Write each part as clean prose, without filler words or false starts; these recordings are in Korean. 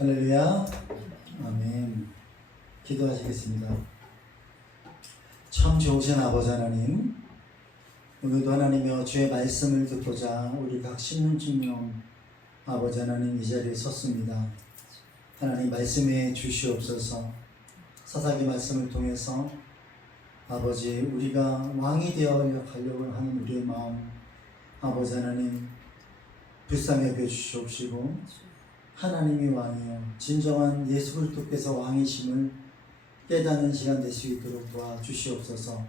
할렐루야. 아멘. 기도하시겠습니다. 참 좋으신 아버지 하나님, 오늘도 하나님여 주의 말씀을 듣고자 우리 각 신령증령 아버지 하나님 이 자리에 섰습니다. 하나님 말씀해 주시옵소서. 사사기 말씀을 통해서 아버지 우리가 왕이 되어 가려고 하는 우리의 마음 아버지 하나님 불쌍히 여겨 주시옵시고, 하나님이 왕이요 진정한 예수 그리스도께서 왕이심을 깨닫는 시간 될 수 있도록 도와주시옵소서.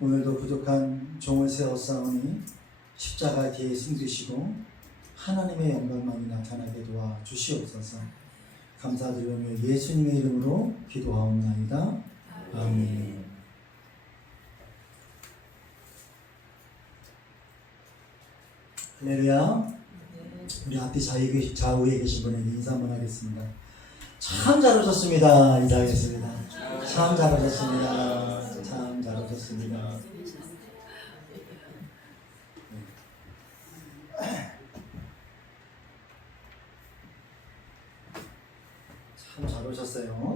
오늘도 부족한 종을 세웠사오니 십자가 뒤에 숨기시고 하나님의 영광만이 나타나게 도와주시옵소서. 감사드리며 예수님의 이름으로 기도하옵나이다. 아멘. 할렐루야. 우리 앞에 좌우에 계신 분에게 인사 한번 하겠습니다. 참 잘 오셨습니다. 인사하겠습니다. 참 잘 오셨습니다. 참 잘 오셨습니다. 참 잘 오셨어요.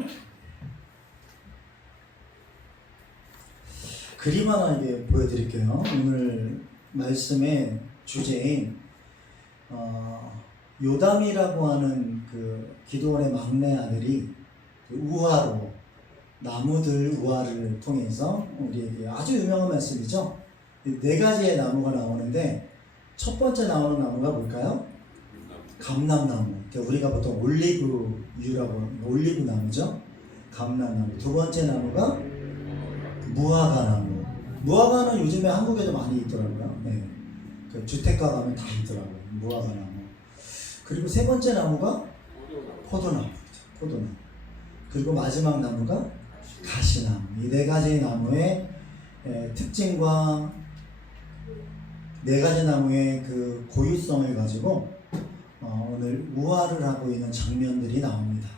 그림 하나 이게 보여드릴게요. 오늘 말씀의 주제인 요담이라고 하는 그 기드온의 막내 아들이 그 우화로 나무들 우화를 통해서 우리에게 아주 유명한 말씀이죠. 네 가지의 나무가 나오는데 첫 번째 나오는 나무가 뭘까요? 감람나무. 우리가 보통 올리브유라고 올리브 나무죠. 감람나무. 두 번째 나무가 무화과나무. 무화과는 요즘에 한국에도 많이 있더라고요. 네. 그 주택가 가면 다 있더라고요. 무화과나무. 그리고 세 번째 나무가 포도나무. 포도나무. 그리고 마지막 나무가 가시나무. 이 네 가지 나무의 특징과 네 가지 나무의 그 고유성을 가지고 오늘 우화를 하고 있는 장면들이 나옵니다.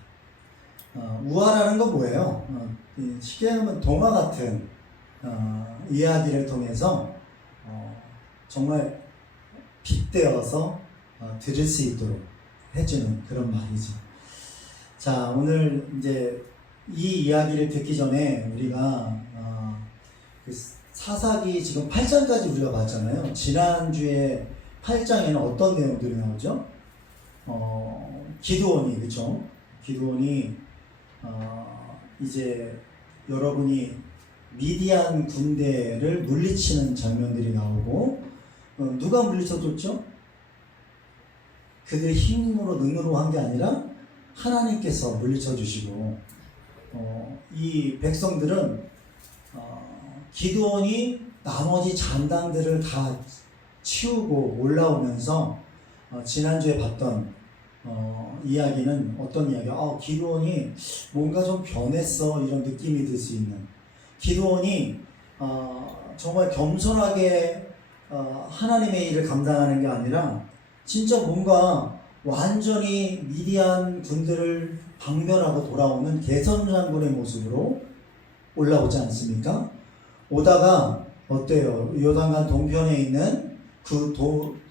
우화라는 건 뭐예요? 쉽게 하면 동화 같은 이야기를 통해서 정말 빗대어서 들을 수 있도록 해주는 그런 말이죠. 자, 오늘 이제 이 이야기를 듣기 전에 우리가 그 사사기 지금 8장까지 우리가 봤잖아요. 지난주에 8장에는 어떤 내용들이 나오죠? 기드온이, 그쵸? 기드온이 이제 여러분이 미디안 군대를 물리치는 장면들이 나오고, 누가 물리쳐줬죠? 그들의 힘으로 능으로 한 게 아니라 하나님께서 물리쳐 주시고, 이 백성들은 기드온이 나머지 잔당들을 다 치우고 올라오면서 지난주에 봤던 이야기는 어떤 이야기야? 기드온이 뭔가 좀 변했어, 이런 느낌이 들 수 있는, 기드온이 정말 겸손하게 하나님의 일을 감당하는 게 아니라 진짜 뭔가 완전히 미디안 군대를 박멸하고 돌아오는 개선장군의 모습으로 올라오지 않습니까? 오다가 어때요? 요단강 동편에 있는 그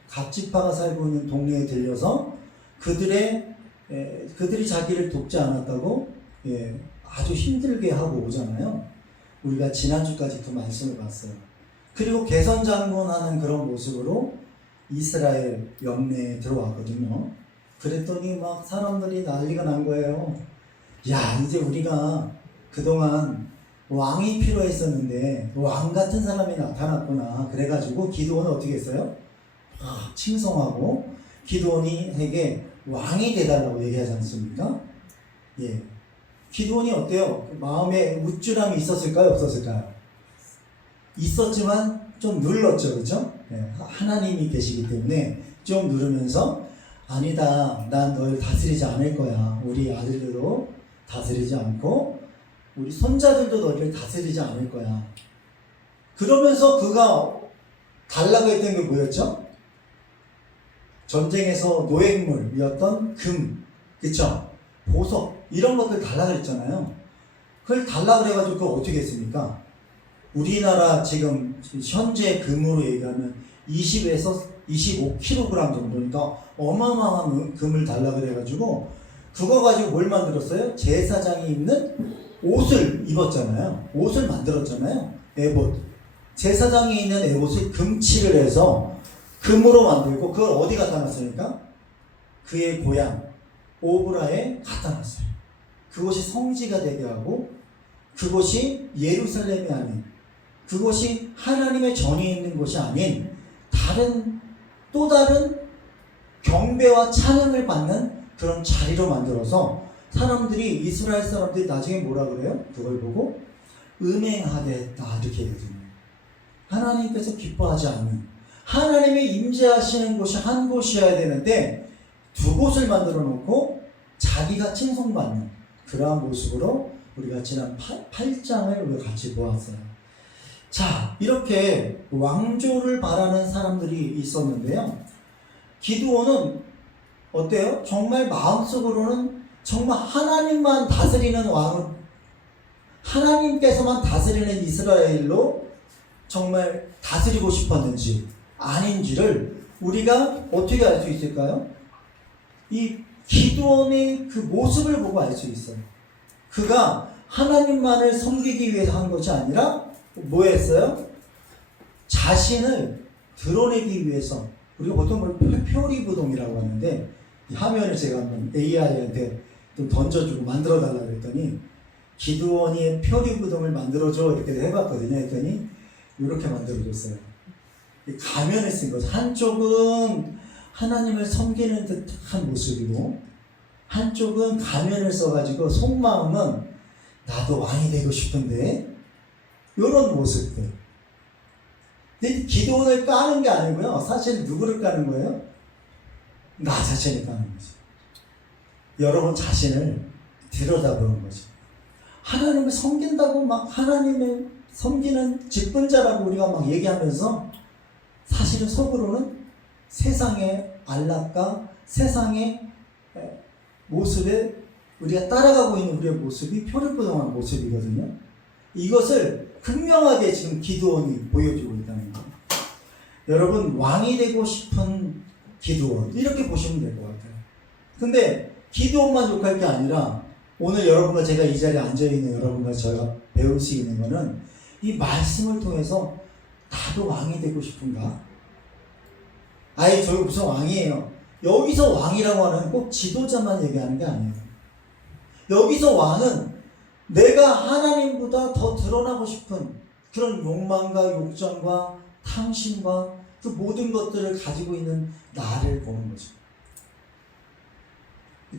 갓지파가 살고 있는 동네에 들려서 그들이 자기를 돕지 않았다고 아주 힘들게 하고 오잖아요. 우리가 지난주까지 그 말씀을 봤어요. 그리고 개선장군 하는 그런 모습으로 이스라엘 영내에 들어왔거든요. 그랬더니 막 사람들이 난리가 난 거예요. 야, 이제 우리가 그동안 왕이 필요했었는데 왕 같은 사람이 나타났구나. 그래가지고 기드온은 어떻게 했어요? 칭송하고 기드온이에게 왕이 돼달라고 얘기하지 않습니까? 예. 기드온이 어때요? 마음에 우쭐함이 있었을까요? 없었을까요? 있었지만 좀 눌렀죠. 그죠? 예. 하나님이 계시기 때문에 좀 누르면서, 아니다, 난 너를 다스리지 않을 거야. 우리 아들들도 다스리지 않고 우리 손자들도 너를 다스리지 않을 거야. 그러면서 그가 달라고 했던 게 뭐였죠? 전쟁에서 노획물이었던 금, 그쵸? 보석, 이런 것들 달라고 했잖아요. 그걸 달라고 그래가지고 그걸 어떻게 했습니까? 우리나라 지금 현재 금으로 얘기하면 20에서 25kg 정도니까 어마어마한 금을 달라고 그래가지고 그거 가지고 뭘 만들었어요? 제사장이 입는 옷을 입었잖아요. 옷을 만들었잖아요. 에봇. 제사장이 있는 에봇을 금칠을 해서 금으로 만들고 그걸 어디 갖다 놨습니까? 그의 고향 오브라에 갖다 놨어요. 그곳이 성지가 되게 하고 그곳이 예루살렘이 아닌, 그곳이 하나님의 전이 있는 곳이 아닌 또 다른 경배와 찬양을 받는 그런 자리로 만들어서 사람들이, 이스라엘 사람들이 나중에 뭐라 그래요? 그걸 보고 음행하게 했다 이렇게 얘기해요. 하나님께서 기뻐하지 않는, 하나님의 임재하시는 곳이 한 곳이어야 되는데 두 곳을 만들어 놓고 자기가 칭송받는 그러한 모습으로 우리가 지난 8장을 우리가 같이 보았어요. 자, 이렇게 왕조를 바라는 사람들이 있었는데요. 기드온은 어때요? 정말 마음속으로는 정말 하나님만 다스리는 왕은, 하나님께서만 다스리는 이스라엘로 정말 다스리고 싶었는지 아닌지를 우리가 어떻게 알 수 있을까요? 이 기드온의 그 모습을 보고 알 수 있어요. 그가 하나님만을 섬기기 위해서 한 것이 아니라 뭐 했어요? 자신을 드러내기 위해서, 우리가 보통 그걸 표리부동이라고 하는데, 이 화면을 제가 한번 AI한테 좀 던져주고 만들어달라고 했더니 기드온이 표리부동을 만들어줘 이렇게 해봤거든요. 했더니 이렇게 만들어줬어요. 가면을 쓴 거죠. 한쪽은 하나님을 섬기는 듯한 모습이고 한쪽은 가면을 써가지고 속마음은 나도 왕이 되고 싶은데 이런 모습들. 근데 기드온을 까는 게 아니고요. 사실 누구를 까는 거예요? 나 자신을 까는 거죠. 여러분 자신을 들여다보는 거죠. 하나님을 섬긴다고 막 하나님을 섬기는 직분자라고 우리가 막 얘기하면서 사실은 속으로는 세상의 안락과 세상의 모습에 우리가 따라가고 있는 우리의 모습이 표리부동한 모습이거든요. 이것을 극명하게 지금 기드온이 보여주고 있다는 거예요. 여러분, 왕이 되고 싶은 기드온, 이렇게 보시면 될 것 같아요. 근데 기드온만 욕할 게 아니라 오늘 여러분과 제가 이 자리에 앉아있는 여러분과 제가 배울 수 있는 거는 이 말씀을 통해서 나도 왕이 되고 싶은가? 아예 저기 무슨 왕이에요. 여기서 왕이라고 하는 꼭 지도자만 얘기하는 게 아니에요. 여기서 왕은 내가 하나님보다 더 드러나고 싶은 그런 욕망과 욕정과 탐심과 그 모든 것들을 가지고 있는 나를 보는 거죠.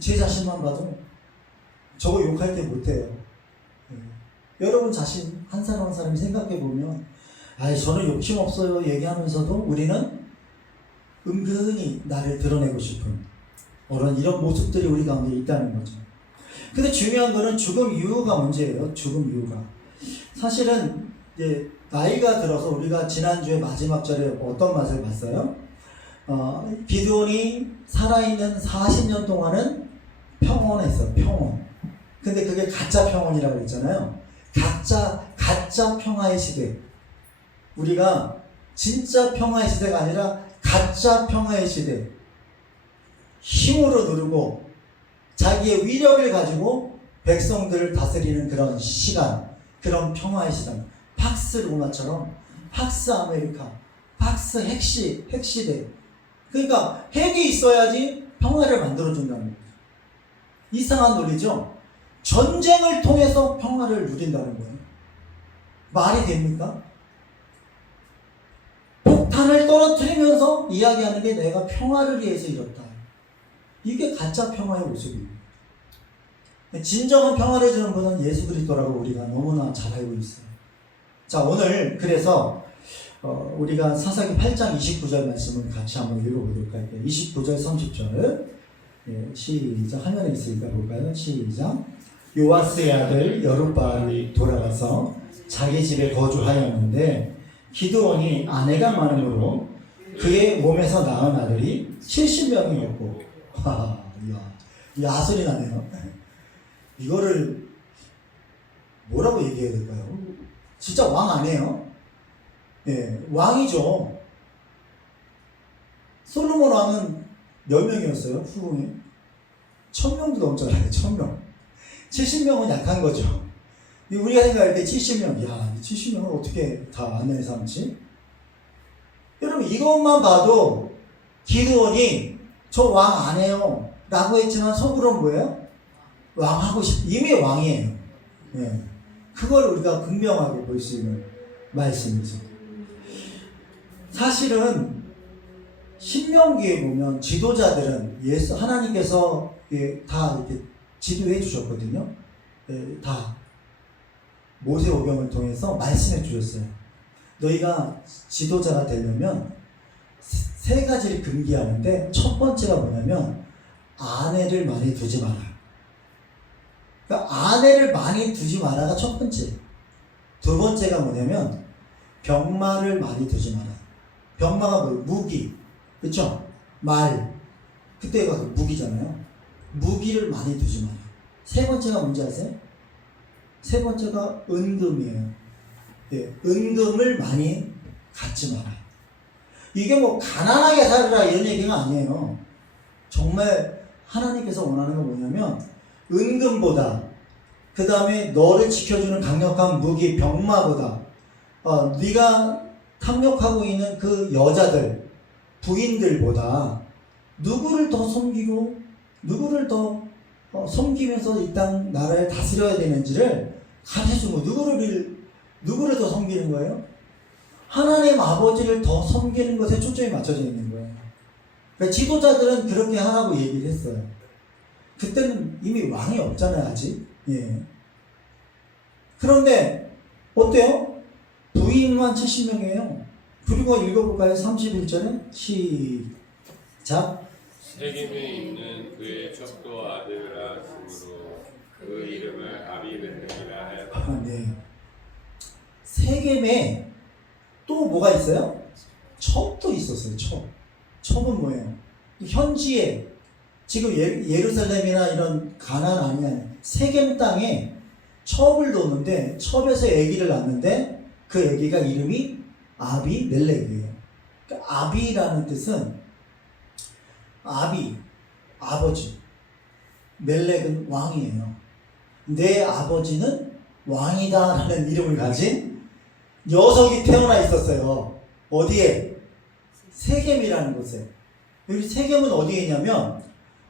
제 자신만 봐도 저거 욕할 때 못해요. 여러분 자신 한 사람 한 사람이 생각해 보면 저는 욕심 없어요 얘기하면서도 우리는 은근히 나를 드러내고 싶은 이런 모습들이 우리 가운데 있다는 거죠. 근데 중요한 거는 죽음 이유가 문제예요. 죽음 이유가. 사실은 이제 나이가 들어서 우리가 지난주에 마지막 절에 어떤 맛을 봤어요? 기드온이 살아있는 40년 동안은 평온했어요. 평온. 근데 그게 가짜 평온이라고 했잖아요. 가짜 평화의 시대. 우리가 진짜 평화의 시대가 아니라 가짜 평화의 시대. 힘으로 누르고 자기의 위력을 가지고 백성들을 다스리는 그런 시간, 그런 평화의 시간. 팍스 로마처럼 팍스 아메리카, 팍스 핵시대. 그러니까 핵이 있어야지 평화를 만들어준다는 거예요. 이상한 논리죠? 전쟁을 통해서 평화를 누린다는 거예요. 말이 됩니까? 폭탄을 떨어뜨리면서 이야기하는 게 내가 평화를 위해서 이뤘다. 이게 가짜 평화의 모습입니다. 진정한 평화를 주는 분은 예수 그리스도라고 우리가 너무나 잘 알고 있어요. 자, 오늘 그래서 우리가 사사기 8장 29절 말씀을 같이 한번 읽어보도록 할게요. 29절 30절 시작. 화면에 있으니까 볼까요? 시작. 요아스의 아들 여룹바알이 돌아가서 자기 집에 거주하였는데 기드온이 아내가 많으므로 그의 몸에서 낳은 아들이 70명이었고 야소리 나네요. 이거를 뭐라고 얘기해야 될까요? 진짜 왕 아니에요? 왕이죠. 솔로몬 왕은 몇 명이었어요? 후궁이? 1000명도 넘잖아요. 1000명. 70명은 약한 거죠. 우리가 생각할 때 70명, 야, 70명을 어떻게 다 안내 삼지? 여러분, 이것만 봐도 기드온이 저 왕 안 해요 라고 했지만 속으로는 뭐예요? 왕하고 이미 왕이에요. 예. 그걸 우리가 분명하게 볼 수 있는 말씀이죠. 사실은 신명기에 보면 지도자들은 하나님께서 다 이렇게 지도해 주셨거든요. 다 모세오경을 통해서 말씀해 주셨어요. 너희가 지도자가 되려면 세 가지를 금기하는데, 첫 번째가 뭐냐면 아내를 많이 두지 마라. 그러니까 아내를 많이 두지 마라가 첫 번째. 두 번째가 뭐냐면 병마를 많이 두지 마라. 병마가 뭐예요? 무기. 그렇죠? 말. 그때가 무기잖아요. 무기를 많이 두지 마라. 세 번째가 뭔지 아세요? 세 번째가 은금이에요. 예, 은금을 많이 갖지 마라. 이게 뭐 가난하게 살아라 이런 얘기가 아니에요. 정말 하나님께서 원하는 건 뭐냐면 은금보다, 그 다음에 너를 지켜주는 강력한 무기 병마보다, 네가 탐욕하고 있는 그 여자들, 부인들보다 누구를 더 섬기고 누구를 더 섬기면서 이 땅 나라를 다스려야 되는지를 가르쳐주고, 누구를 더 섬기는 거예요? 하나님 아버지를 더 섬기는 것에 초점이 맞춰져 있는 거예요. 그러니까 지도자들은 그렇게 하라고 얘기를 했어요. 그때는 이미 왕이 없잖아요, 아직. 예. 그런데 어때요? 부인만 70명이에요. 그리고 읽어볼까요? 31절에 시작. 세겜에 있는 그의 첩도 아들라 심으로 그 이름을 아비멜렉이라 하였다. 네. 세겜에 또 뭐가 있어요? 첩도 있었어요. 첩은 뭐예요? 현지에 지금 예루살렘이나 이런 가나안 아니야, 세겜 땅에 첩을 놓는데, 첩에서 아기를 낳는데 그 아기가 이름이 아비멜렉이에요. 그러니까 아비라는 뜻은 아버지, 멜렉은 왕이에요. 내 아버지는 왕이다 라는 이름을 가진 녀석이 태어나 있었어요. 어디에? 세겜이라는 곳에. 여기 세겜은 어디에 있냐면,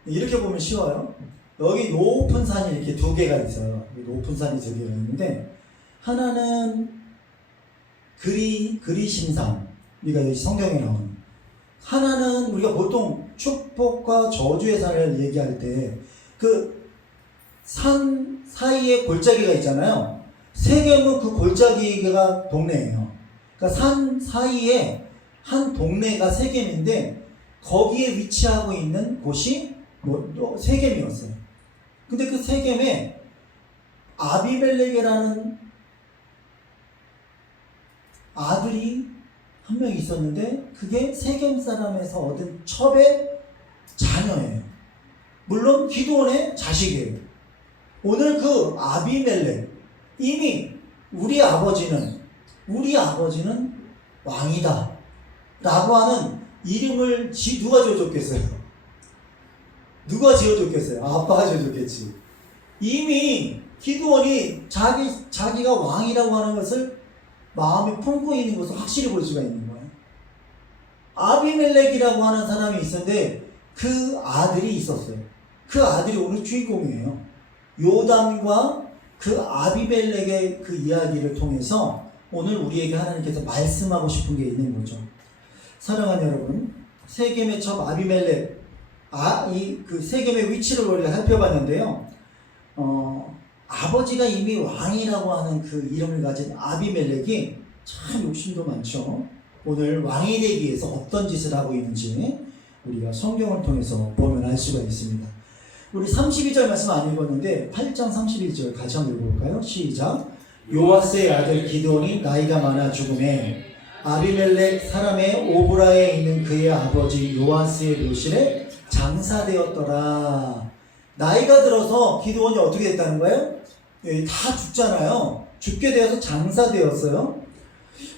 이렇게 보면 쉬워요. 여기 높은 산이 이렇게 두 개가 있어요. 높은 산이 두 개가 있는데, 하나는 그리심산, 우리가 여기 성경에 나오는, 하나는 우리가 보통 축복과 저주의 산을 얘기할 때 그 산 사이에 골짜기가 있잖아요. 세겜은 그 골짜기가 동네예요. 그러니까 산 사이에 한 동네가 세겜인데, 거기에 위치하고 있는 곳이 세겜이었어요. 근데 그 세겜에 아비멜렉이라는 아들이 한 명 있었는데, 그게 세겜 사람에서 얻은 첩의 자녀예요. 물론 기드온의 자식이에요. 오늘 그 아비멜렉, 이미 우리 아버지는 왕이다 라고 하는 이름을 누가 지어줬겠어요? 누가 지어줬겠어요? 아빠가 지어줬겠지. 이미 기드온이 자기가 왕이라고 하는 것을 마음에 품고 있는 것을 확실히 볼 수가 있는 거예요. 아비멜렉이라고 하는 사람이 있었는데 그 아들이 있었어요. 그 아들이 오늘 주인공이에요. 요담과 그 아비멜렉의 그 이야기를 통해서 오늘 우리에게 하나님께서 말씀하고 싶은 게 있는 거죠. 사랑하는 여러분, 세겜의 첩 아비멜렉, 그 세겜의 위치를 우리가 살펴봤는데요. 아버지가 이미 왕이라고 하는 그 이름을 가진 아비멜렉이 참 욕심도 많죠. 오늘 왕이 되기 위해서 어떤 짓을 하고 있는지 우리가 성경을 통해서 보면 알 수가 있습니다. 우리 32절 말씀 안 읽었는데 8장 31절 같이 한번 읽어볼까요? 시작. 요아스의 아들 기드온이 나이가 많아 죽음에 아비멜렉 사람의 오브라에 있는 그의 아버지 요아스의 묘실에 장사되었더라. 나이가 들어서 기드온이 어떻게 됐다는 거예요? 다 죽잖아요. 죽게 되어서 장사되었어요.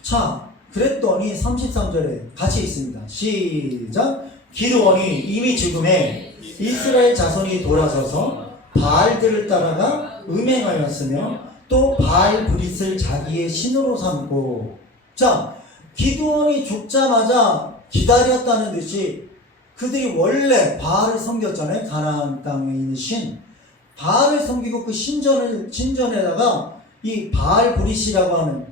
자, 그랬더니 33절에 같이 있습니다. 시작. 기드온이 이미 죽음에 이스라엘 자손이 돌아서서 바알들을 따라가 음행하였으며 또 바알 브릿을 자기의 신으로 삼고. 자, 기드온이 죽자마자 기다렸다는 듯이 그들이 원래 바알을 섬겼잖아요. 가나안 땅에 있는 신 바알을 섬기고 그 신전에다가 이 바알 브릿이라고 하는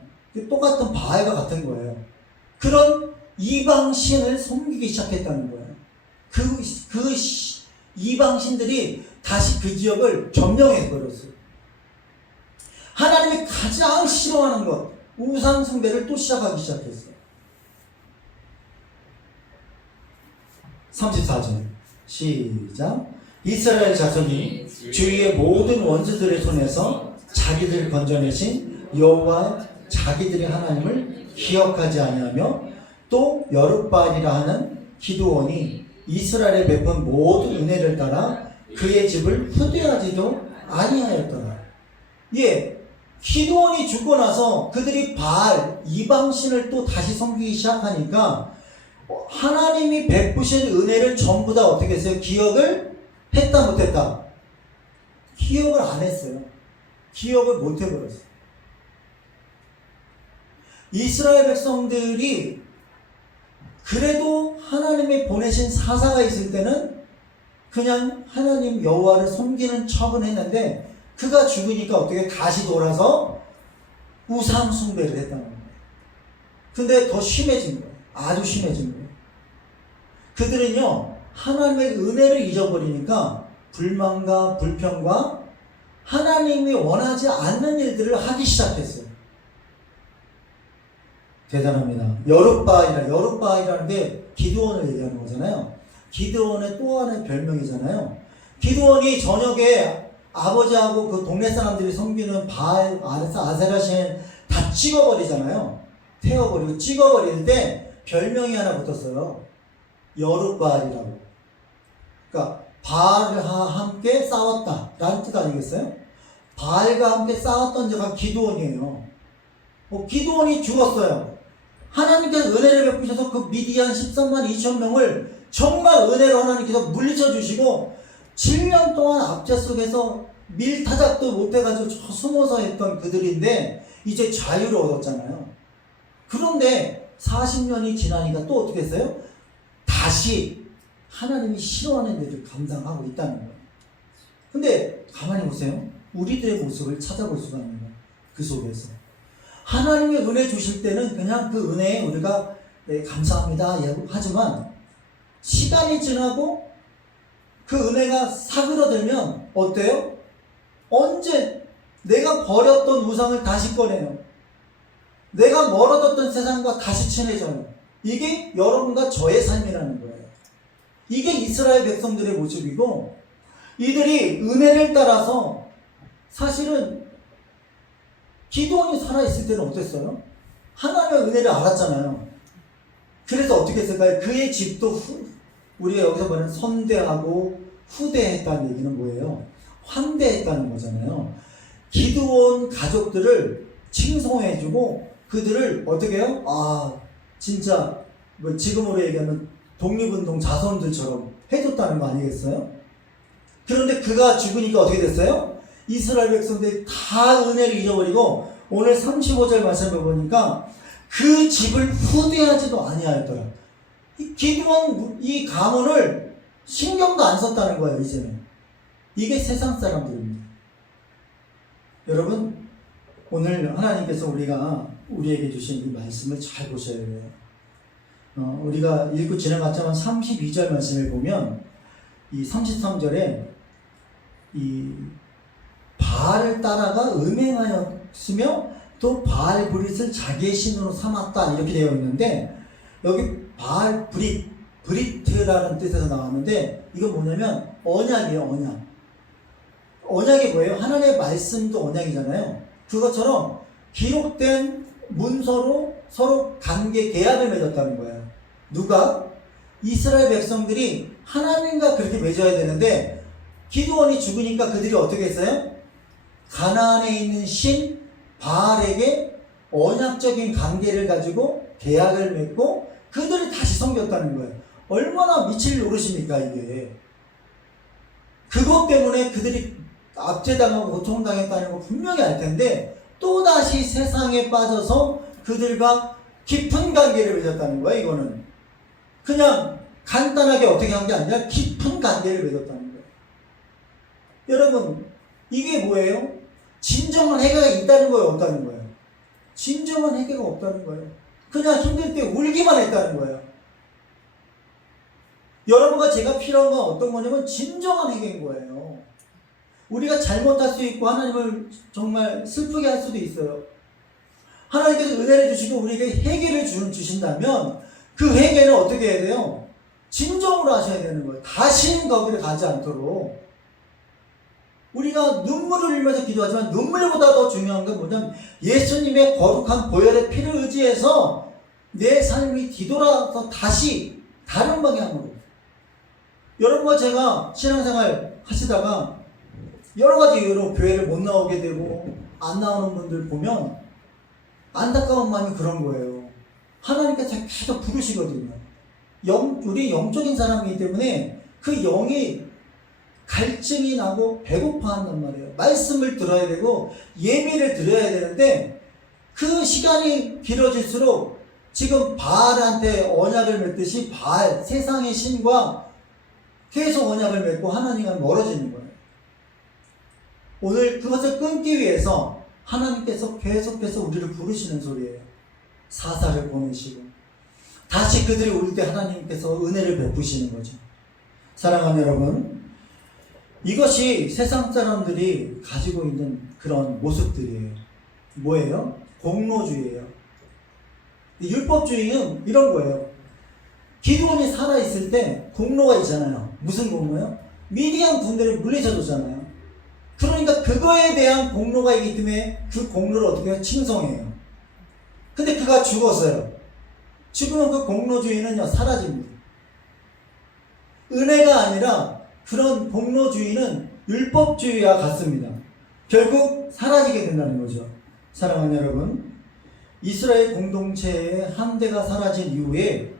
똑같은 바알과 같은 거예요. 그런 이방 신을 섬기기 시작했다는 거예요. 그 이방 신들이 다시 그 지역을 점령해 버렸어요. 하나님이 가장 싫어하는 것, 우상 숭배를 또 시작하기 시작했어요. 34절 시작. 이스라엘 자손이 주위의 모든 원수들의 손에서 자기들 건져내신 여호와 자기들의 하나님을 기억하지 아니하며 또 여룻바알이라 하는 기드온이 이스라엘에 베푼 모든 은혜를 따라 그의 집을 후대하지도 아니하였더라. 예, 기드온이 죽고 나서 그들이 바알 이방신을 또 다시 섬기기 시작하니까 하나님이 베푸신 은혜를 전부 다 어떻게 했어요? 기억을 했다 못했다? 기억을 안 했어요. 기억을 못 해버렸어요. 이스라엘 백성들이 그래도 하나님이 보내신 사사가 있을 때는 그냥 하나님 여호와를 섬기는 척은 했는데 그가 죽으니까 어떻게 다시 돌아서 우상 숭배를 했다는 거예요. 근데 더 심해진 거예요. 아주 심해진 거예요. 그들은요 하나님의 은혜를 잊어버리니까 불만과 불평과 하나님이 원하지 않는 일들을 하기 시작했어요. 대단합니다. 여룻바알이라는 게 기드온을 얘기하는 거잖아요. 기드온의 또 하나의 별명이잖아요. 기드온이 저녁에 아버지하고 그 동네 사람들이 섬기는 바알, 아세라신 다 찍어버리잖아요. 태워버리고 찍어버릴 때 별명이 하나 붙었어요. 여룻바알이라고. 그러니까 바알과 함께 싸웠다 라는 뜻 아니겠어요? 바알과 함께 싸웠던 자가 기드온이에요. 기드온이 죽었어요. 하나님께서 은혜를 베푸셔서 그 미디안 13만 2천 명을 정말 은혜로 하나님께서 물리쳐 주시고 7년 동안 압제 속에서 밀타작도 못해가지고 저 숨어서 했던 그들인데 이제 자유를 얻었잖아요. 그런데 40년이 지나니까 또 어떻게 했어요? 다시 하나님이 싫어하는 일을 감당하고 있다는 거예요. 근데 가만히 보세요. 우리들의 모습을 찾아볼 수가 있는 거예요. 그 속에서 하나님의 은혜 주실 때는 그냥 그 은혜에 우리가 네, 감사합니다 하지만 시간이 지나고 그 은혜가 사그러들면 어때요? 언제 내가 버렸던 우상을 다시 꺼내요. 내가 멀어졌던 세상과 다시 친해져요. 이게 여러분과 저의 삶이라는 거예요. 이게 이스라엘 백성들의 모습이고 이들이 은혜를 따라서 사실은 기드온이 살아있을 때는 어땠어요? 하나님의 은혜를 알았잖아요. 그래서 어떻게 했을까요? 그의 집도 우리가 여기서 보는 선대하고 후대했다는 얘기는 뭐예요? 환대했다는 거잖아요. 기드온 가족들을 칭송해주고 그들을 어떻게 해요? 진짜 뭐 지금으로 얘기하면 독립운동 자손들처럼 해줬다는 거 아니겠어요? 그런데 그가 죽으니까 어떻게 됐어요? 이스라엘 백성들이 다 은혜를 잊어버리고 오늘 35절 말씀을 보니까 그 집을 후대하지도 아니하였더라. 기드온 이 가문을 신경도 안 썼다는 거예요. 이제는 이게 세상 사람들입니다. 여러분 오늘 하나님께서 우리에게 주신 이 말씀을 잘 보셔야 돼요. 우리가 읽고 지나갔지만 32절 말씀을 보면 이 33절에 이 바알을 따라가 음행하였으며 또 바알 브릿을 자기의 신으로 삼았다 이렇게 되어 있는데 여기 바알 브리트라는 뜻에서 나왔는데 이건 뭐냐면 언약이에요. 언약이 뭐예요? 하나님의 말씀도 언약이잖아요. 그것처럼 기록된 문서로 서로 관계 계약을 맺었다는 거예요. 누가? 이스라엘 백성들이 하나님과 그렇게 맺어야 되는데 기드온이 죽으니까 그들이 어떻게 했어요? 가나안에 있는 신 바알에게 언약적인 관계를 가지고 계약을 맺고 그들을 다시 섬겼다는 거예요. 얼마나 미칠 노릇입니까 이게. 그것 때문에 그들이 압제당하고 고통당했다는 거 분명히 알 텐데 또다시 세상에 빠져서 그들과 깊은 관계를 맺었다는 거야. 이거는 그냥 간단하게 어떻게 한 게 아니라 깊은 관계를 맺었다는 거예요. 여러분 이게 뭐예요? 진정한 해결이 있다는 거예요, 없다는 거예요? 진정한 해결이 없다는 거예요. 그냥 힘들 때 울기만 했다는 거예요. 여러분과 제가 필요한 건 어떤 거냐면 진정한 해결인 거예요. 우리가 잘못할 수 있고 하나님을 정말 슬프게 할 수도 있어요. 하나님께서 은혜를 주시고 우리에게 해결을 주신다면 그 해결은 어떻게 해야 돼요? 진정으로 하셔야 되는 거예요. 다시는 거기를 가지 않도록. 우리가 눈물을 흘리면서 기도하지만 눈물보다 더 중요한 건 뭐냐면 예수님의 거룩한 보혈의 피를 의지해서 내 삶이 뒤돌아서 다시 다른 방향으로. 여러분과 제가 신앙생활 하시다가 여러 가지 이유로 교회를 못 나오게 되고 안 나오는 분들 보면 안타까운 마음이 그런 거예요. 하나님께서 계속 부르시거든요. 우리 영적인 사람이기 때문에 그 영이 갈증이 나고 배고파한단 말이에요. 말씀을 들어야 되고 예배를 드려야 되는데 그 시간이 길어질수록 지금 바알한테 언약을 맺듯이 바알, 세상의 신과 계속 언약을 맺고 하나님과 멀어지는 거예요. 오늘 그것을 끊기 위해서 하나님께서 계속해서 우리를 부르시는 소리예요. 사사를 보내시고 다시 그들이 올 때 하나님께서 은혜를 베푸시는 거죠. 사랑하는 여러분, 이것이 세상 사람들이 가지고 있는 그런 모습들이에요. 뭐예요? 공로주의예요. 율법주의는 이런 거예요. 기드온이 살아있을 때 공로가 있잖아요. 무슨 공로요? 미디안 군대를 물리쳐줬잖아요. 그러니까 그거에 대한 공로가 있기 때문에 그 공로를 어떻게 해요? 칭송해요. 근데 그가 죽었어요. 죽으면 그 공로주의는요 사라집니다. 은혜가 아니라 그런 공로주의는 율법주의와 같습니다. 결국 사라지게 된다는 거죠. 사랑하는 여러분, 이스라엘 공동체의 함대가 사라진 이후에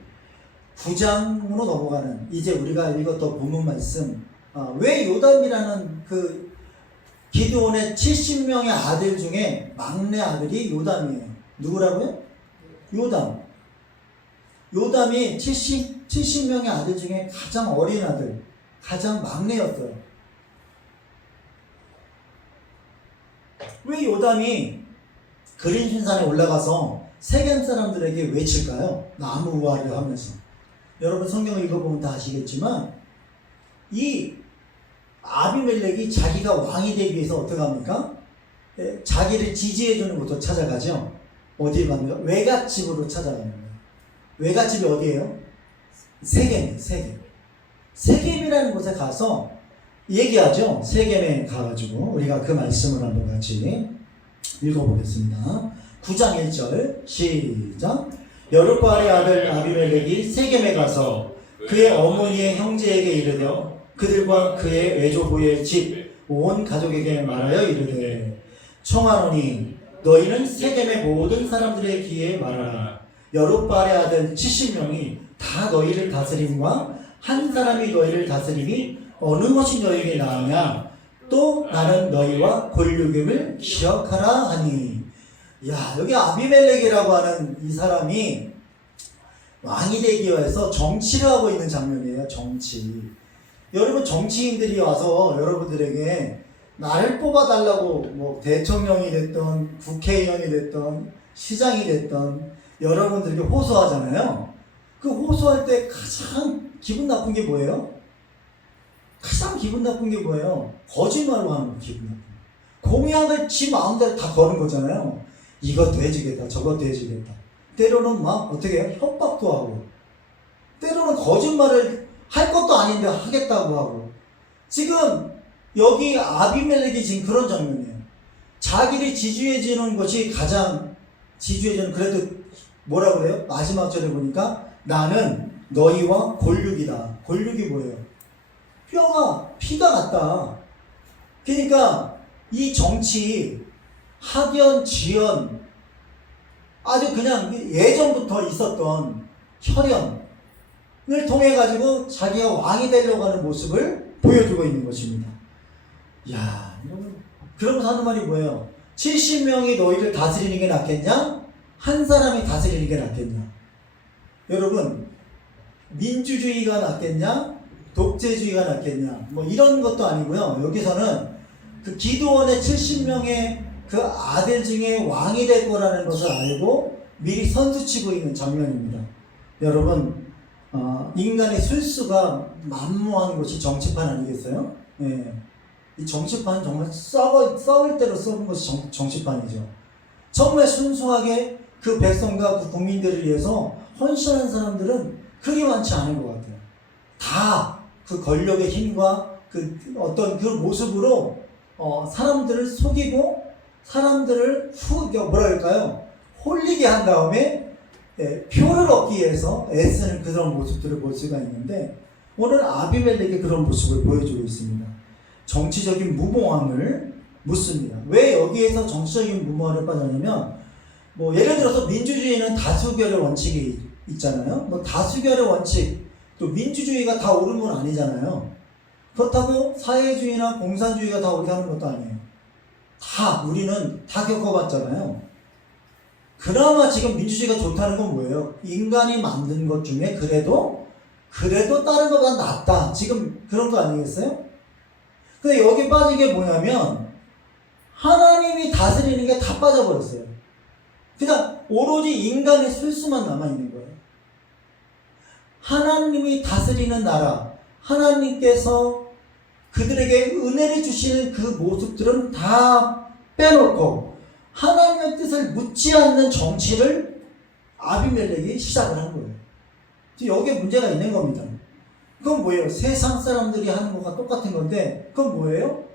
9장으로 넘어가는 이제 우리가 읽었던 본문 말씀, 왜 요담이라는 그 기드온의 70명의 아들 중에 막내 아들이 요담이에요. 누구라고요? 요담. 요담이 70명의 아들 중에 가장 어린 아들, 가장 막내였어요. 왜 요담이 그린신산에 올라가서 세겜 사람들에게 외칠까요? 나무 우화를 하면서. 여러분 성경을 읽어보면 다 아시겠지만 이 아비멜렉이 자기가 왕이 되기 위해서 어떻게 합니까? 자기를 지지해주는 곳으로 찾아가죠. 어디에 갑니까? 외갓집으로 찾아가는 거예요. 외갓집이 어디예요? 세겜이에요. 세겜이라는 곳에 가서 얘기하죠. 세겜에 가가지고 우리가 그 말씀을 한번 같이 읽어보겠습니다. 9장 1절 시작. 여룻바알의 아들 아비멜렉이 세겜에 가서 그의 어머니의 형제에게 이르되 그들과 그의 외조부의 집 온 가족에게 말하여 이르되 청하노니 너희는 세겜의 모든 사람들의 귀에 말하라. 여룻바알의 아들 70명이 다 너희를 다스림과 한 사람이 너희를 다스림이 어느 것이 너희에게 나으냐. 또 나는 너희와 골육임을 기억하라 하니. 야, 여기 아비멜렉이라고 하는 이 사람이 왕이 되기 위해서 정치를 하고 있는 장면이에요. 정치. 여러분 정치인들이 와서 여러분들에게 나를 뽑아달라고 뭐 대통령이 됐던 국회의원이 됐던 시장이 됐던 여러분들에게 호소하잖아요. 그 호소할 때 가장 기분 나쁜 게 뭐예요? 가장 기분 나쁜 게 뭐예요? 거짓말로 하는 거 기분 나쁜 거. 공약을 지 마음대로 다 거는 거잖아요. 이것도 해주겠다 저것도 해주겠다. 때로는 막 어떻게 해요? 협박도 하고 때로는 거짓말을 할 것도 아닌데 하겠다고 하고. 지금 여기 아비멜렉이 지금 그런 장면이에요. 자기를 지지해주는 것이 가장 지지해주는, 그래도 뭐라 그래요? 마지막 절에 보니까 나는 너희와 골육이다. 골육이 뭐예요? 피가 같다. 그러니까 이 정치 학연 지연 아주 그냥 예전부터 있었던 혈연, 통해 가지고 자기가 왕이 되려고 하는 모습을 보여주고 있는 것입니다. 야, 여러분, 그러면서 하는 말이 뭐예요? 70명이 너희를 다스리는 게 낫겠냐? 한 사람이 다스리는 게 낫겠냐? 여러분, 민주주의가 낫겠냐? 독재주의가 낫겠냐? 뭐 이런 것도 아니고요. 여기서는 그 기드온의 70명의 그 아들 중에 왕이 될 거라는 것을 알고 미리 선수치고 있는 장면입니다. 여러분, 인간의 술수가 만무한 곳이 정치판 아니겠어요? 예. 이 정치판은 정말 썩을 대로 썩은 것이 정치판이죠. 정말 순수하게 그 백성과 그 국민들을 위해서 헌신한 사람들은 그리 많지 않은 것 같아요. 다 그 권력의 힘과 그 어떤 그 모습으로 사람들을 속이고 사람들을 뭐랄까요? 홀리게 한 다음에 표를 얻기 위해서 애쓰는 그런 모습들을 볼 수가 있는데 오늘 아비멜렉이 그런 모습을 보여주고 있습니다. 정치적인 무모함을 묻습니다. 왜 여기에서 정치적인 무모함을 빠졌냐면 뭐 예를 들어서 민주주의는 다수결의 원칙이 있잖아요. 뭐 다수결의 원칙 또 민주주의가 다 옳은 건 아니잖아요. 그렇다고 사회주의나 공산주의가 다 옳게 하는 것도 아니에요. 우리는 다 겪어봤잖아요. 그나마 지금 민주주의가 좋다는 건 뭐예요? 인간이 만든 것 중에 그래도 다른 것보다 낫다. 지금 그런 거 아니겠어요? 근데 여기 빠진 게 뭐냐면 하나님이 다스리는 게 다 빠져버렸어요. 그냥 오로지 인간의 술수만 남아있는 거예요. 하나님이 다스리는 나라, 하나님께서 그들에게 은혜를 주시는 그 모습들은 다 빼놓고 하나님의 뜻을 묻지 않는 정치를 아비멜렉이 시작을 한 거예요. 여기에 문제가 있는 겁니다. 그건 뭐예요? 세상 사람들이 하는 것과 똑같은 건데 그건 뭐예요?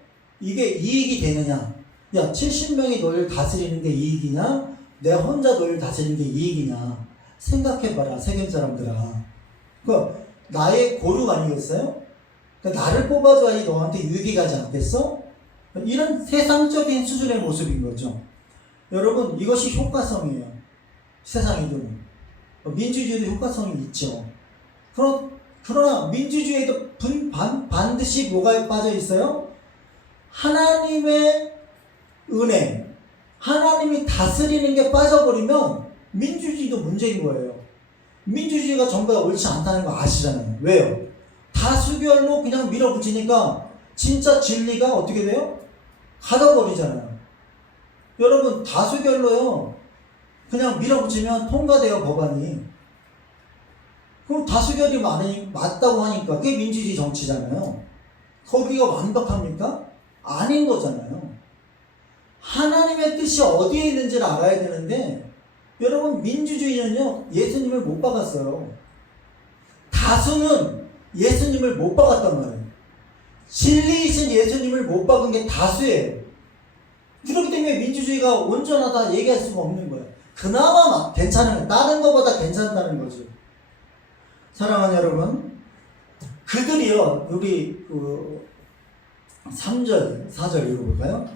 이게 이익이 되느냐? 야, 70명이 너를 다스리는 게 이익이냐? 내 혼자 너를 다스리는 게 이익이냐? 생각해봐라, 세겜 사람들아. 나의 고륙 아니겠어요? 나를 뽑아줘야지 너한테 유익이 가지 않겠어? 이런 세상적인 수준의 모습인 거죠. 여러분, 이것이 효과성이에요. 세상이든 민주주의도 효과성이 있죠. 그러나 민주주의에도 반드시 뭐가 빠져 있어요? 하나님의 은혜, 하나님이 다스리는 게 빠져버리면 민주주의도 문제인 거예요. 민주주의가 전부 다 옳지 않다는 거 아시잖아요. 왜요? 다수결로 그냥 밀어붙이니까 진짜 진리가 어떻게 돼요? 가둬버리잖아요. 여러분, 다수결로요 그냥 밀어붙이면 통과돼요, 법안이. 그럼 다수결이 맞다고 하니까 그게 민주주의 정치잖아요. 거기가 완벽합니까? 아닌 거잖아요. 하나님의 뜻이 어디에 있는지를 알아야 되는데 여러분, 민주주의는요 예수님을 못 박았어요. 다수는 예수님을 못 박았단 말이에요. 진리이신 예수님을 못 박은 게 다수예요. 그렇기 때문에 민주주의가 온전하다 얘기할 수가 없는 거예요. 그나마 괜찮은, 다른 것보다 괜찮다는 거죠. 사랑하는 여러분, 그들이요, 여기 3절, 4절 읽어볼까요?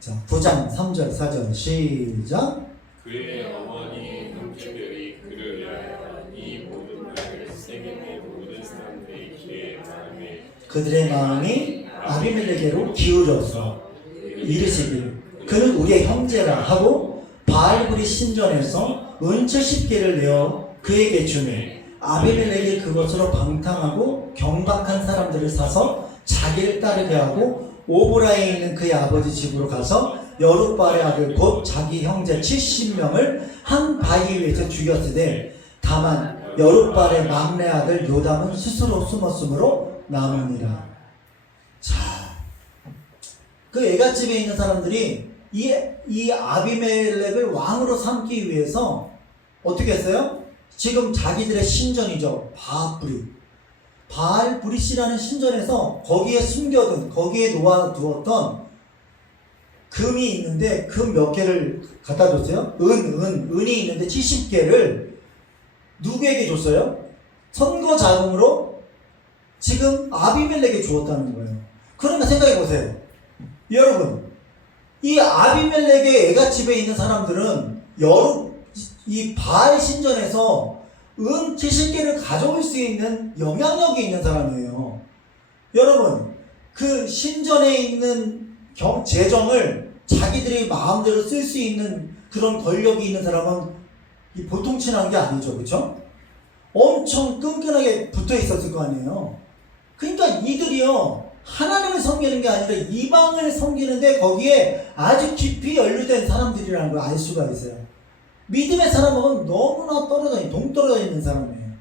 자, 9장 3절, 4절 시작. 그의 어머니 형제들이 그를 위하여 이 모든 말을 세겜의 모든 사람들이 그들의 마음이 아비멜렉에게로 기울어서 이르시길 그는 우리의 형제라 하고 바알브리 신전에서 은 70개를 내어 그에게 주매 아비멜렉이 그것으로 방탕하고 경박한 사람들을 사서 자기를 따르게 하고 오브라에 있는 그의 아버지 집으로 가서 여룻바알의 아들 곧 자기 형제 70명을 한 바위 위에서 죽였으되 다만 여룻바알의 막내 아들 요담은 스스로 숨었으므로 남으니라. 자, 그 애갓집에 있는 사람들이 이 아비멜렉을 왕으로 삼기 위해서 어떻게 했어요? 지금 자기들의 신전이죠. 바알브릿이라는 신전에서 거기에 숨겨둔, 거기에 놓아두었던 금이 있는데 금 몇 개를 갖다 줬어요? 은이 있는데 70개를 누구에게 줬어요? 선거 자금으로 지금 아비멜렉에 주었다는 거예요. 그러면 생각해 보세요. 여러분, 이 아비멜렉의 애갓집에 있는 사람들은 이 바알 신전에서 은 70개를 가져올 수 있는 영향력이 있는 사람이에요. 여러분, 그 신전에 있는 재정을 자기들이 마음대로 쓸 수 있는 그런 권력이 있는 사람은 보통 친한 게 아니죠. 그렇죠? 엄청 끈끈하게 붙어 있었을 거 아니에요. 그러니까 이들이요, 하나님을 섬기는 게 아니라 이방을 섬기는데 거기에 아주 깊이 연루된 사람들이라는 걸 알 수가 있어요. 믿음의 사람은 너무나 동떨어져 있는 사람이에요.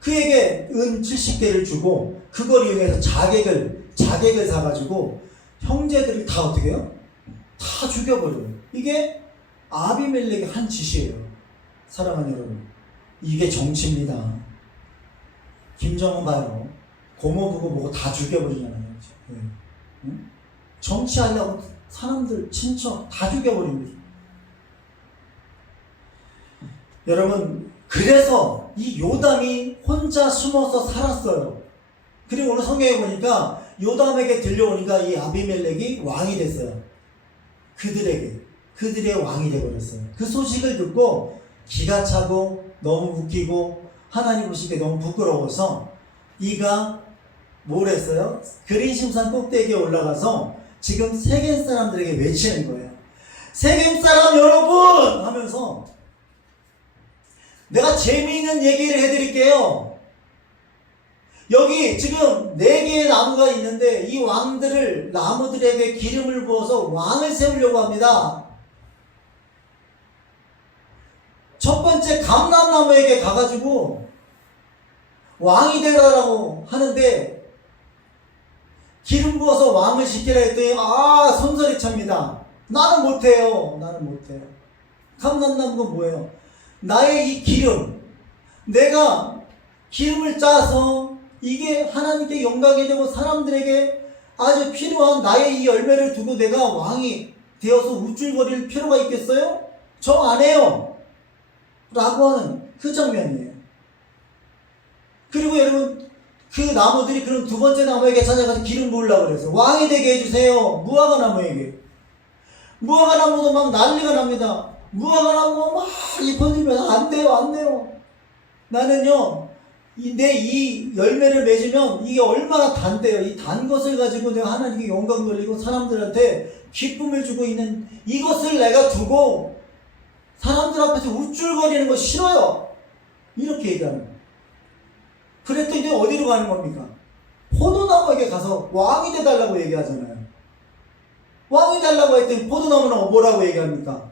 그에게 은 70개를 주고 그걸 이용해서 자객을 사가지고 형제들이 다 어떻게 해요? 다 죽여버려요. 이게 아비멜렉의 한 짓이에요. 사랑하는 여러분, 이게 정치입니다. 김정은 봐요. 고모부고 뭐고 다 죽여버리잖아요. 네. 응? 정치하려고 사람들, 친척 다 죽여버립니다. 여러분, 그래서 이 요담이 혼자 숨어서 살았어요. 그리고 오늘 성경에 보니까 요담에게 들려오니까 이 아비멜렉이 왕이 됐어요. 그들의 왕이 되어버렸어요. 그 소식을 듣고 기가 차고 너무 웃기고 하나님 보시기에 너무 부끄러워서 이가 뭘 했어요? 그린심산 꼭대기에 올라가서 지금 세겜 사람들에게 외치는 거예요. 세겜 사람 여러분! 하면서 내가 재미있는 얘기를 해드릴게요. 여기 지금 4개의 나무가 있는데 이 나무들에게 기름을 부어서 왕을 세우려고 합니다. 첫 번째 감람나무에게 가가지고 왕이 되라고 하는데 기름 부어서 왕을 시키라 했더니 손살이 찹니다. 나는 못해요. 감람나무가 뭐예요? 나의 이 기름, 내가 기름을 짜서 이게 하나님께 영광이 되고 사람들에게 아주 필요한 나의 이 열매를 두고 내가 왕이 되어서 우쭐거릴 필요가 있겠어요? 정 안 해요. 라고 하는 그 장면이에요. 그리고 여러분, 그 나무들이 그런 두 번째 나무에게 찾아가서 기름 부으려고 그래서 왕이 되게 해주세요. 무화과 나무에게. 무화과 나무도 막 난리가 납니다. 무화과 나무가 막 잎어지면 안 돼요. 나는요, 내 이 열매를 맺으면 이게 얼마나 단데요. 이 단 것을 가지고 내가 하나님께 영광 돌리고 사람들한테 기쁨을 주고 있는 이것을 내가 두고 사람들 앞에서 우쭐거리는 거 싫어요. 이렇게 얘기하는 거예요. 그랬더니 어디로 가는 겁니까? 포도나무에게 가서 왕이 돼달라고 얘기하잖아요. 왕이 달라고 했더니 포도나무는 뭐라고 얘기합니까?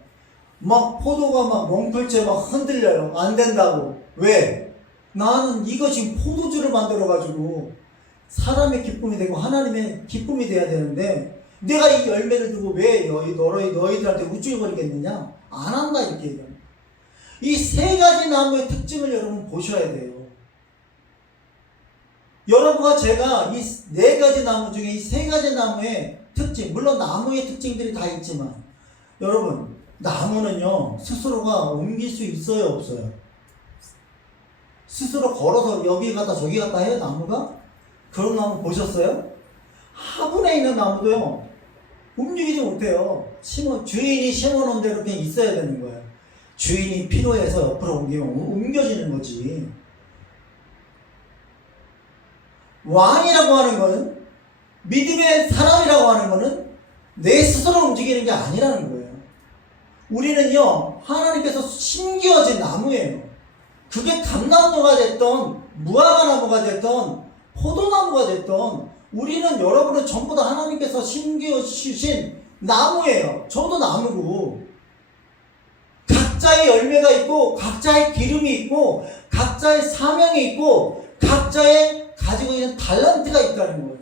막 포도가 막 멍풀채 막 흔들려요. 안 된다고. 왜? 나는 이거 지금 포도주를 만들어가지고 사람의 기쁨이 되고 하나님의 기쁨이 돼야 되는데 내가 이 열매를 두고 왜 너희들한테 우쭐거리겠느냐? 안 한다 이렇게 얘기합니다. 이 3가지 나무의 특징을 여러분 보셔야 돼요. 여러분과 제가 이 4가지 나무 중에 이 3가지 나무의 특징, 물론 나무의 특징들이 다 있지만 여러분, 나무는요 스스로가 옮길 수 있어요 없어요? 스스로 걸어서 여기 갔다 저기 갔다 해요 나무가? 그런 나무 보셨어요? 화분에 있는 나무도요 움직이지 못해요. 주인이 심어놓은 대로 그냥 있어야 되는 거예요. 주인이 필요해서 옆으로 옮기면 옮겨지는 거지. 왕이라고 하는 거는, 믿음의 사람이라고 하는 거는 내 스스로 움직이는 게 아니라는 거예요. 우리는요 하나님께서 심겨진 나무예요. 그게 감람나무가 됐던 무화과나무가 됐던 포도나무가 됐던 우리는, 여러분은 전부 다 하나님께서 심겨주신 나무예요. 저도 나무고 각자의 열매가 있고 각자의 기름이 있고 각자의 사명이 있고 각자의 가지고 있는 달란트가 있다는 거예요.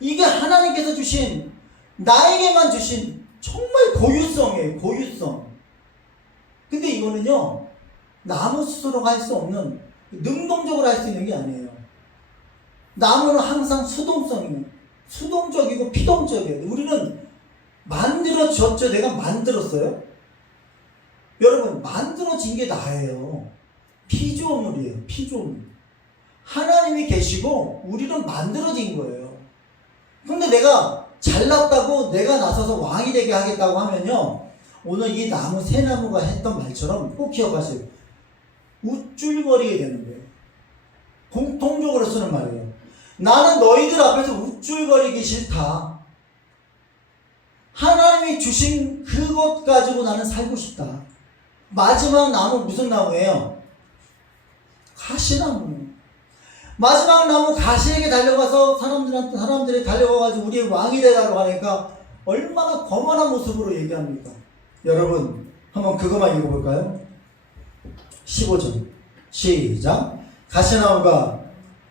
이게 하나님께서 주신, 나에게만 주신 정말 고유성이에요. 고유성. 근데 이거는요 나무 스스로가 할 수 없는, 능동적으로 할 수 있는 게 아니에요. 나무는 항상 수동성이에요. 수동적이고 피동적이에요. 우리는 만들어졌죠. 내가 만들었어요. 여러분, 만들어진 게 나예요. 피조물이에요. 피조물. 하나님이 계시고 우리는 만들어진 거예요. 근데 내가 잘났다고 내가 나서서 왕이 되게 하겠다고 하면요, 오늘 이 나무, 새 나무가 했던 말처럼 꼭 기억하세요. 우쭐거리게 되는 거예요. 공통적으로 쓰는 말이에요. 나는 너희들 앞에서 우쭐거리기 싫다. 하나님이 주신 그것 가지고 나는 살고 싶다. 마지막 나무 무슨 나무예요? 가시나무. 마지막 나무 가시에게 달려가서 사람들이 달려가가지고 우리의 왕이 되라고 하니까 얼마나 거만한 모습으로 얘기합니까? 여러분 한번 그것만 읽어볼까요? 15절 시작. 가시나무가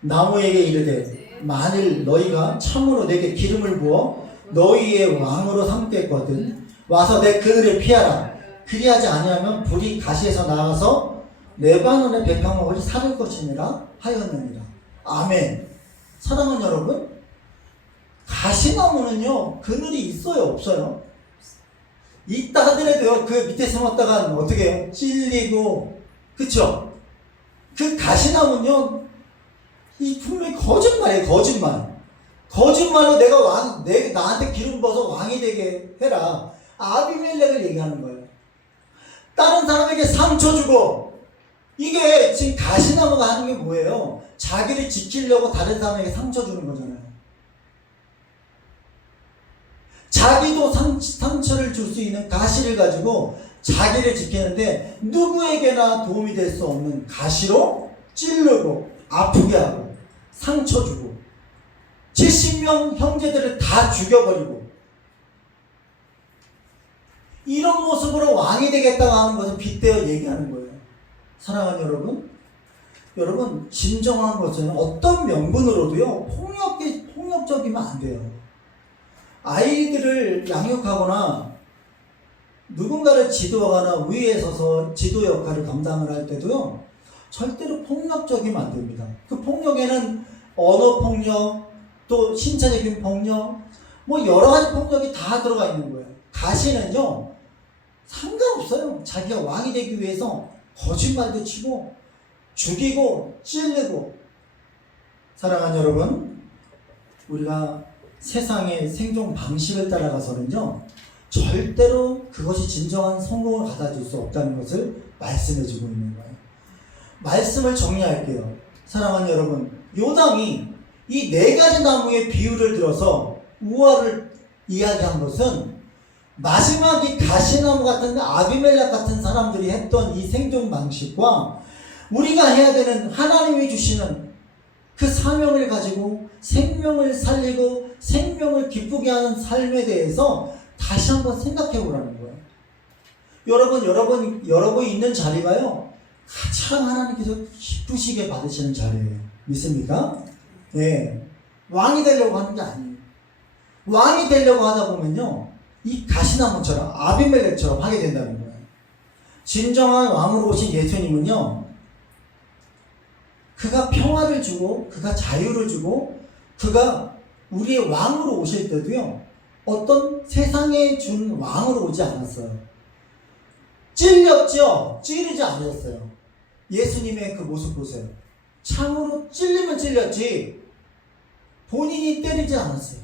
나무에게 이르되 만일 너희가 참으로 내게 기름을 부어 너희의 왕으로 삼겠거든 와서 내 그늘을 피하라. 그리하지 아니하면 불이 가시에서 나가서 레바논의 백향목을 사를 것이니라 하였느니라. 아멘. 사랑하는 여러분, 가시나무는요 그늘이 있어요 없어요? 있다 하더라도요 그 밑에 숨었다가 어떻게 해요? 찔리고, 그쵸? 그 가시나무는요 이 분명히 거짓말이에요. 거짓말로 나한테 기름 부어서 왕이 되게 해라. 아비멜렉을 얘기하는 거예요. 다른 사람에게 상처 주고. 이게 지금 가시나무가 하는 게 뭐예요? 자기를 지키려고 다른 사람에게 상처 주는 거잖아요. 자기도 상처를 줄 수 있는 가시를 가지고 자기를 지키는데 누구에게나 도움이 될 수 없는 가시로 찌르고 아프게 하고 상처 주고 70명 형제들을 다 죽여버리고 이런 모습으로 왕이 되겠다고 하는 것을 빗대어 얘기하는 거예요. 사랑하는 여러분 진정한 것은 어떤 명분으로도요 폭력적이면 안 돼요. 아이들을 양육하거나 누군가를 지도하거나 위에 서서 지도 역할을 감당을 할 때도요 절대로 폭력적이면 안 됩니다. 그 폭력에는 언어 폭력, 또 신체적인 폭력, 뭐 여러 가지 폭력이 다 들어가 있는 거예요. 가시는요 상관없어요. 자기가 왕이 되기 위해서 거짓말도 치고 죽이고 찔르고. 사랑하는 여러분, 우리가 세상의 생존 방식을 따라가서는요 절대로 그것이 진정한 성공을 가져줄 수 없다는 것을 말씀해주고 있는 거예요. 말씀을 정리할게요. 사랑하는 여러분, 요담이 이 네 가지 나무의 비유를 들어서 우화를 이야기한 것은 마지막 이 가시나무 같은 아비멜렉 같은 사람들이 했던 이 생존 방식과 우리가 해야 되는 하나님이 주시는 그 사명을 가지고 생명을 살리고 생명을 기쁘게 하는 삶에 대해서 다시 한번 생각해 보라는 거예요. 여러분이 있는 자리가요 가장 하나님께서 기쁘시게 받으시는 자리예요. 믿습니까? 네. 왕이 되려고 하는 게 아니에요. 왕이 되려고 하다 보면요 이 가시나무처럼 아비멜렉처럼 하게 된다는 거예요. 진정한 왕으로 오신 예수님은요 그가 평화를 주고 그가 자유를 주고 그가 우리의 왕으로 오실 때도요 어떤 세상에 준 왕으로 오지 않았어요. 찔렸죠? 찌르지 않으셨어요. 예수님의 그 모습 보세요. 창으로 찔리면 찔렸지 본인이 때리지 않았어요.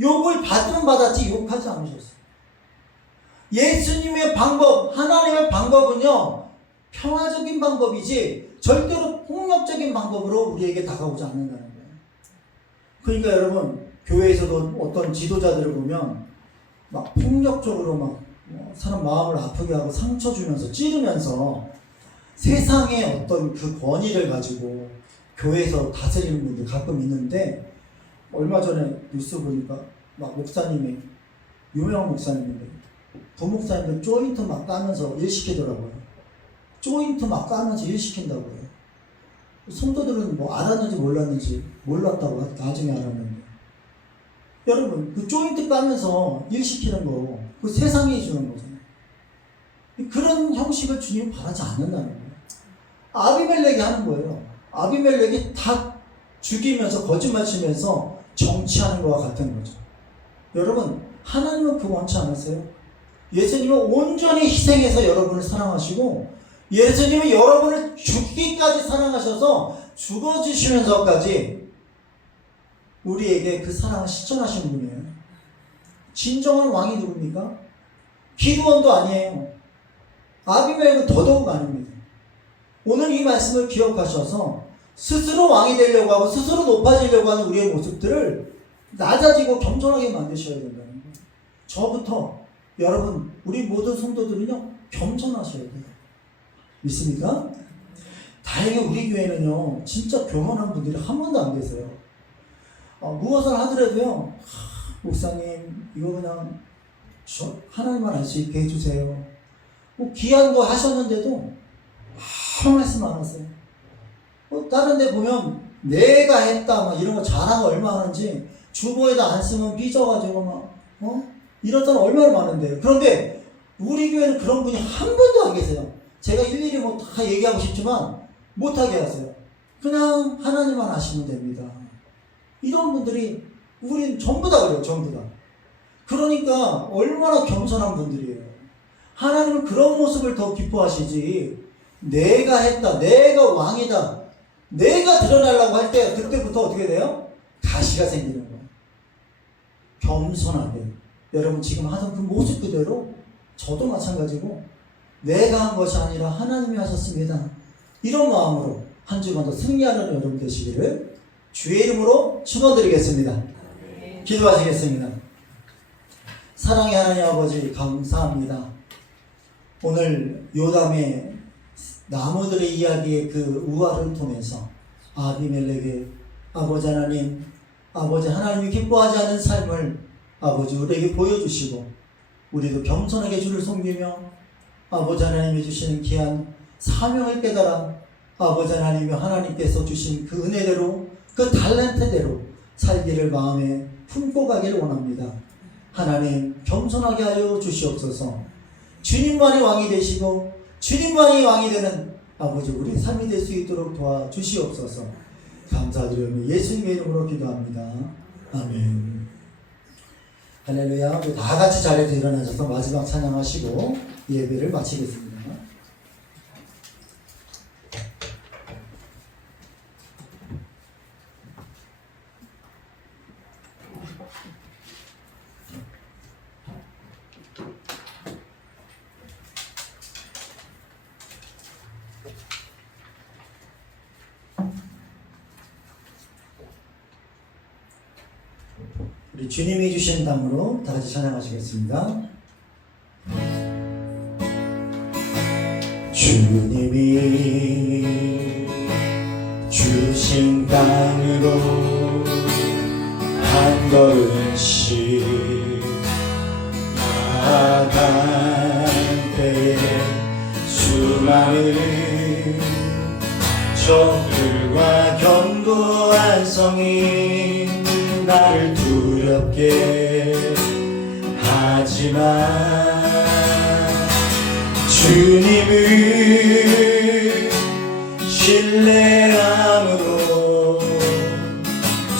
욕을 받으면 받았지 욕하지 않으셨어요. 예수님의 방법, 하나님의 방법은요 평화적인 방법이지 절대로 폭력적인 방법으로 우리에게 다가오지 않는다는 거예요. 그러니까 여러분 교회에서도 어떤 지도자들을 보면 막 폭력적으로 막 사람 마음을 아프게 하고 상처 주면서 찌르면서 세상의 어떤 그 권위를 가지고 교회에서 다스리는 분들 가끔 있는데 얼마 전에 뉴스 보니까 막 목사님이 유명한 목사님인데 부목사님들 조인트 막 까면서 일 시키더라고요. 조인트 막 까면서 일 시킨다고요. 성도들은 뭐 알았는지 몰랐다고 나중에 알았는데 여러분 그 조인트 까면서 일 시키는 거 그 세상이 주는 거잖아요. 그런 형식을 주님이 바라지 않는다는 거예요. 아비멜렉이 하는 거예요. 아비멜렉이 다 죽이면서 거짓말 치면서 정치하는 것과 같은 거죠. 여러분 하나님은 그거 원치 않았어요? 예수님은 온전히 희생해서 여러분을 사랑하시고 예수님은 여러분을 죽기까지 사랑하셔서 죽어주시면서까지 우리에게 그 사랑을 실천하시는 분이에요. 진정한 왕이 누굽니까? 기드온도 아니에요. 아비멜렉은 더더욱 아닙니다. 오늘 이 말씀을 기억하셔서 스스로 왕이 되려고 하고 스스로 높아지려고 하는 우리의 모습들을 낮아지고 겸손하게 만드셔야 된다는 거예요. 저부터 여러분 우리 모든 성도들은요 겸손하셔야 돼요. 믿습니까? 다행히 우리 교회는요 진짜 교만한 분들이 한 번도 안 계세요. 무엇을 하더라도요 목사님 이거 그냥 하나님만 알 수 있게 해주세요. 뭐 귀한 거 하셨는데도 아무 말씀 안 하세요. 다른 데 보면 내가 했다 막 이런 거 자랑 얼마 하는지 주보에다 안 쓰면 삐져가지고 막 이런 사람 얼마나 많은데요. 그런데 우리 교회는 그런 분이 한 분도 안 계세요. 제가 일일이 뭐 다 얘기하고 싶지만 못하게 하세요. 그냥 하나님만 아시면 됩니다. 이런 분들이 우린 전부 다 그래요. 전부 다. 그러니까 얼마나 겸손한 분들이에요. 하나님은 그런 모습을 더 기뻐하시지 내가 했다, 내가 왕이다, 내가 드러나려고 할 때 그때부터 어떻게 돼요? 가시가 생기는 거예요. 겸손하게 여러분 지금 하던 그 모습 그대로 저도 마찬가지고 내가 한 것이 아니라 하나님이 하셨습니다. 이런 마음으로 한 주간 더 승리하는 여러분 되시기를 주의 이름으로 축원드리겠습니다. 기도하시겠습니다. 사랑의 하나님 아버지 감사합니다. 오늘 요담의 나무들의 이야기의 그 우화를 통해서 아비멜렉의 아버지 하나님, 아버지 하나님이 기뻐하지 않은 삶을 아버지 우리에게 보여주시고 우리도 겸손하게 주를 섬기며 아버지 하나님이 주시는 귀한 사명을 깨달아 아버지 하나님이 하나님께서 주신 그 은혜대로 그 달란트대로 살기를 마음에 품고 가기를 원합니다. 하나님 겸손하게 하여 주시옵소서. 주님만이 왕이 되시고 주님만이 왕이 되는 아버지 우리 삶이 될 수 있도록 도와주시옵소서. 감사드리며 예수님의 이름으로 기도합니다. 아멘. 할렐루야. 우리 다 같이 자리에서 일어나셔서 마지막 찬양하시고 예배를 마치겠습니다. 우리 주님이 주신 담으로 다 같이 찬양하시겠습니다. 주님이 주신 땅으로 한 걸음씩 나아갈 때에 수많은 적들과 견고한 성이 나를 두렵게 하지만 주님을 신뢰함으로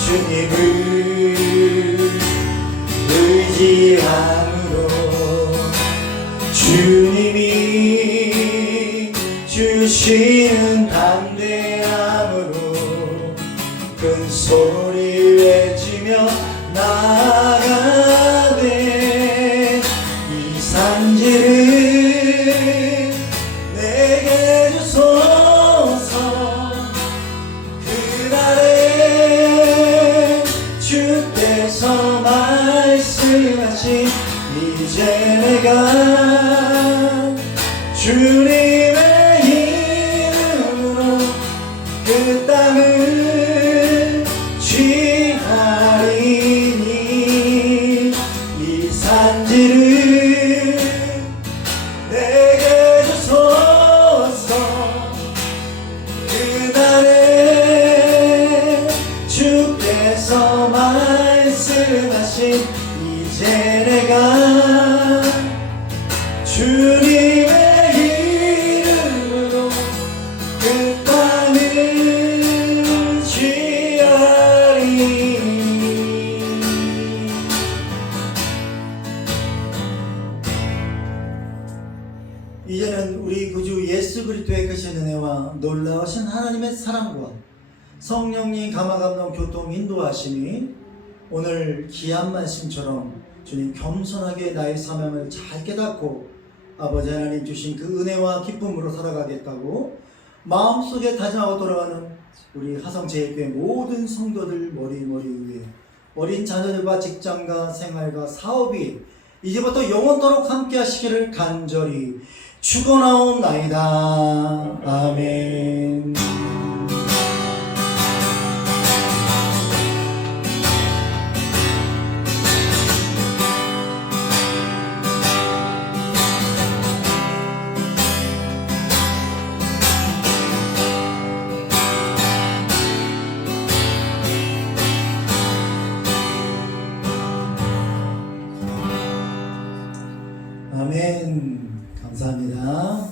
주님을 의지함으로 주님이 주시는 담대함으로 큰 소리 외치며 나아가네. 이 산지를 내게 주소서. 그날에 주께서 말씀하신 이제 내가 주님의 이름으로 그 땅을 취하리니 이 산지를 내게 주소서. 그날에 주께서 말씀하신 이제 내가 주님의 이름으로 그 땅을 취하리니. 이제는 우리 구주 예수 그리스도의 크신 은혜와 놀라우신 하나님의 사랑과 성령님 감화감동 교통 인도하심이 오늘 귀한 말씀처럼 주님 겸손하게 나의 사명을 잘 깨닫고 아버지 하나님 주신 그 은혜와 기쁨으로 살아가겠다고 마음속에 다짐하고 돌아가는 우리 하성제일교회 모든 성도들 머리 위에 어린 자녀들과 직장과 생활과 사업이 이제부터 영원토록 함께 하시기를 간절히 축원하옵나이다. 아멘. 아멘. 감사합니다.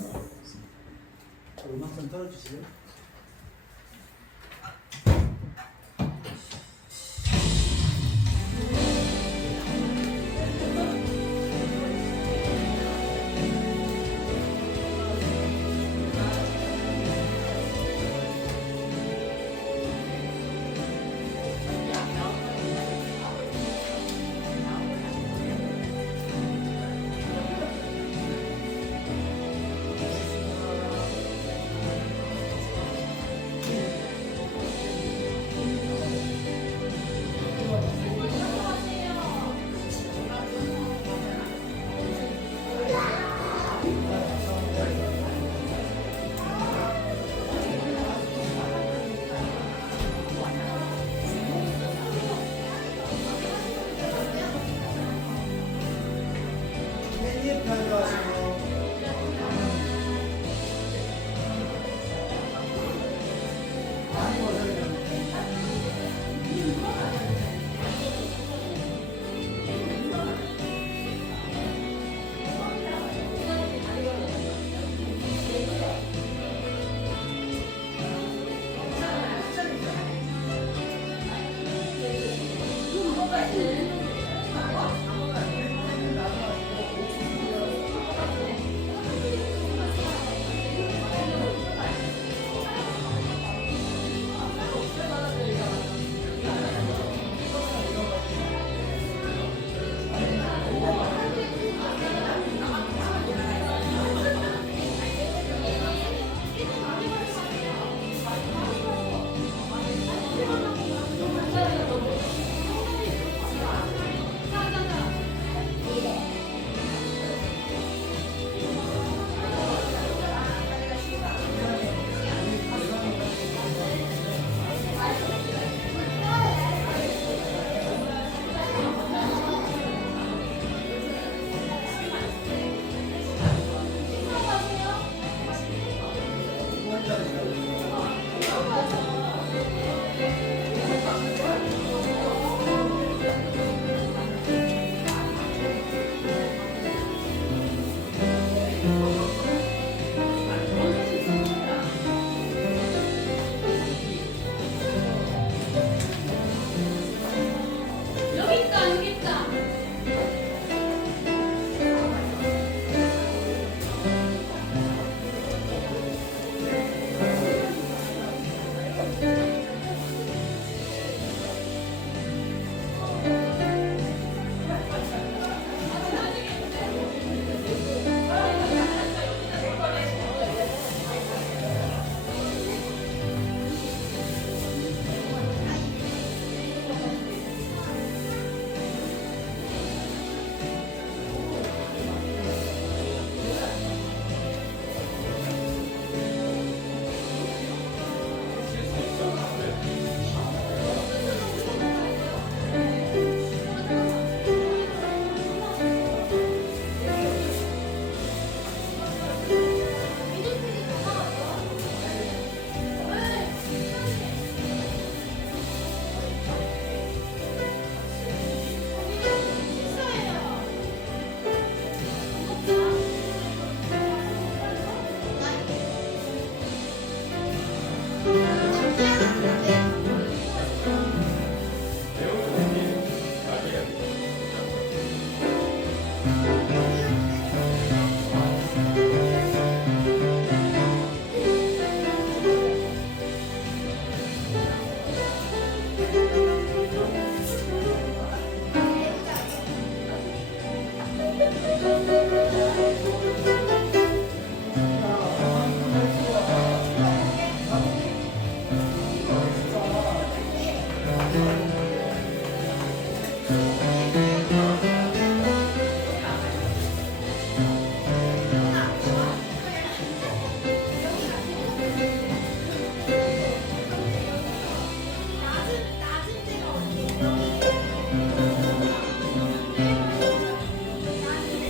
음악 좀 틀어주세요. 네.